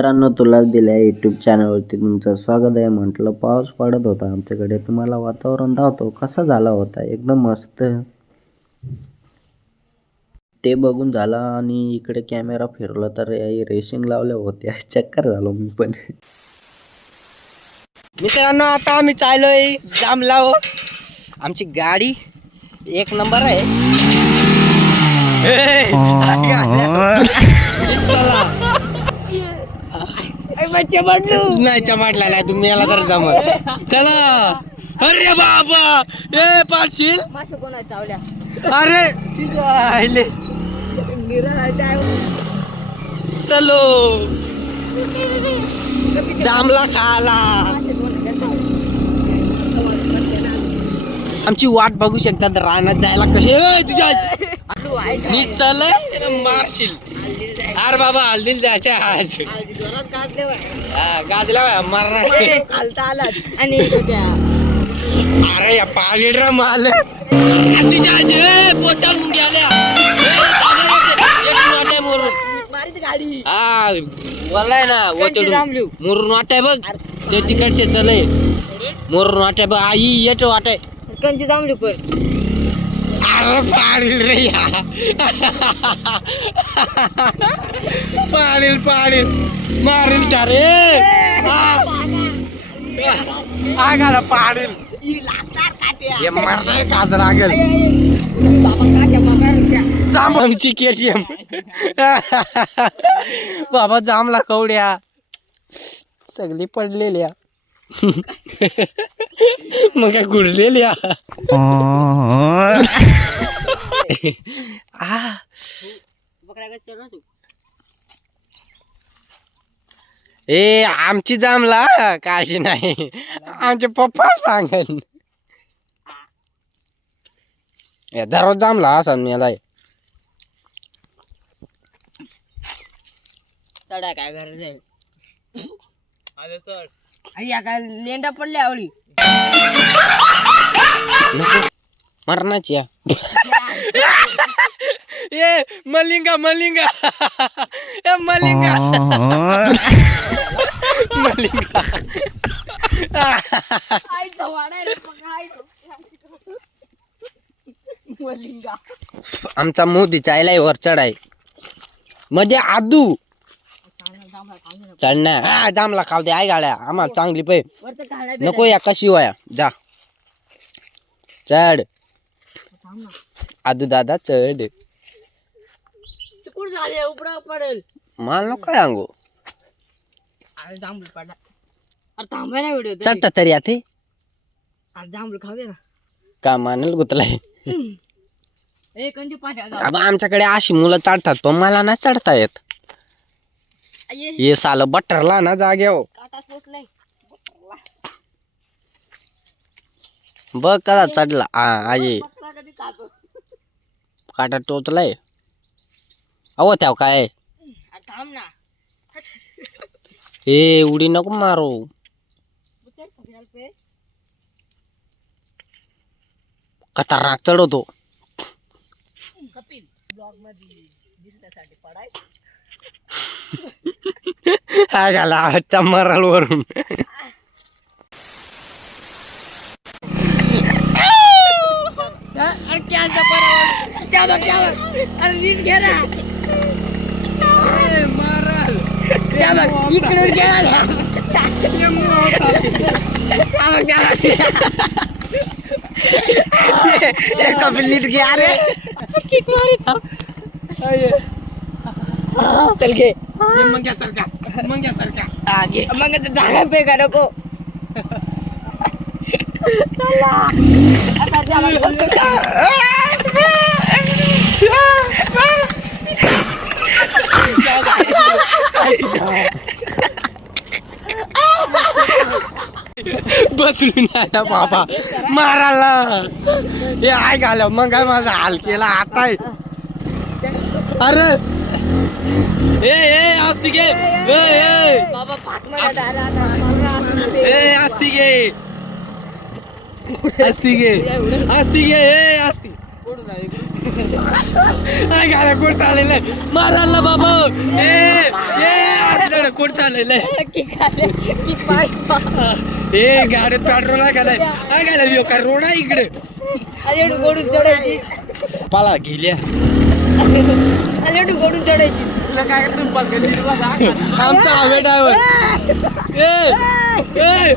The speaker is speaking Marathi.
मित्रांनो तुला दिल्या यूट्यूब चॅनलवरती तुमचं स्वागत आहे. म्हटलं पाऊस पडत होता. आमच्याकडे तुम्हाला वातावरण दावतो कसा झाला होता? एकदम मस्त. ते बघून झाला आणि इकडे कॅमेरा फिरला तर रेसिंग लावल्या होत्या. चक्कर झालो मी पण. मित्रांनो आता आम्ही चाललोय जाम लाव आमची गाडी एक नंबर आहे. चला. नाही चमाटला नाही तुम्ही याला तर जमत चला. अरे बाबा. ए पाडशील. अरे. ठीक आहे चलो. जामला खाला आमची वाट बघू शकतात रानात जायला कसे तुझ्या नीट चालय. मारशील. अरे बाबा हल्दील जायच्या आज. हा, गाजला मारणार आणि अरे या पाणी माल तुझ्या पोचाल आल्या. गाडी. हा बोलाय ना थांबली. मुरून वाट आहे बघ ते तिकडचे चले. मुरून वाट आहे बघ. आई येतो वाट आहे कंची थांबली पण. अरे पाडील रे या. पाडील पाडील. मारील का रे? हा. गाडा पाडील. हे मारणार काच लागेल जाम आमची केटीएम बाबा जामला कवड्या. सगळी पडलेल्या. मग काय गुडलेल्या आ? ए आमची जामला? काशी नाही. आमचे पप्पा सांगेल या दररोज जामला असा चढा काय करायचंय आणि काय लेंडा पडल्या आवडी मरणाची या. ए मलिंगा मलिंगा. ए मलिंगा. मलिंगा. आमचा मोदी चायलाय वर चढाय म्हणजे आदू. चढणार हा जामला खाव दे आय गाड्या. आम्हाला चांगली पै नको या कशी वया जा. चढ. आदू दादा चढ. कुठं झाले? उपडा पडेल. मला नको काय अंगो? थांबाय ना व्हिडिओ चढता तरी आता जांभूळ खाऊ दे ना. का मानेल गुतलाय? आमच्याकडे अशी मुलं चढतात पण मला नाही चढता येत. हे साल बटरला ना जाग्याव बघ कसा चढला. आ आई काटा. टोचलाय. अहो त्या काय? ए उडी नको मारू. खतरनाक चढवतो. कपिल ब्लॉगमध्ये दिसण्यासाठी पडाय. काय घाला आजच्या मराल वरून अरे कॅनचा घे. चल घे हा, मग आता जागा पे का नको? बसली नाही बाबा. मारायला. हे आय घाल मग काय माझा हाल केला आता अरे ए ए आस्ती घे ए ए. बाबा. ए आस्ती घे आस्ती घे आस्ती घे ए आस्ती? अरे गाड्या कोण चाललेलं मारायला बाबा. ए ए आपल्याकडे कोण चाललेलं ए गाड्यात पेट्रोल आहे काय काय काय यो? काय रोड आहे इकडे? पाला गेल्या. अरे गोडून चढायची. तुला काय बघा. आमचा हवे ड्रायव्हर ए ए.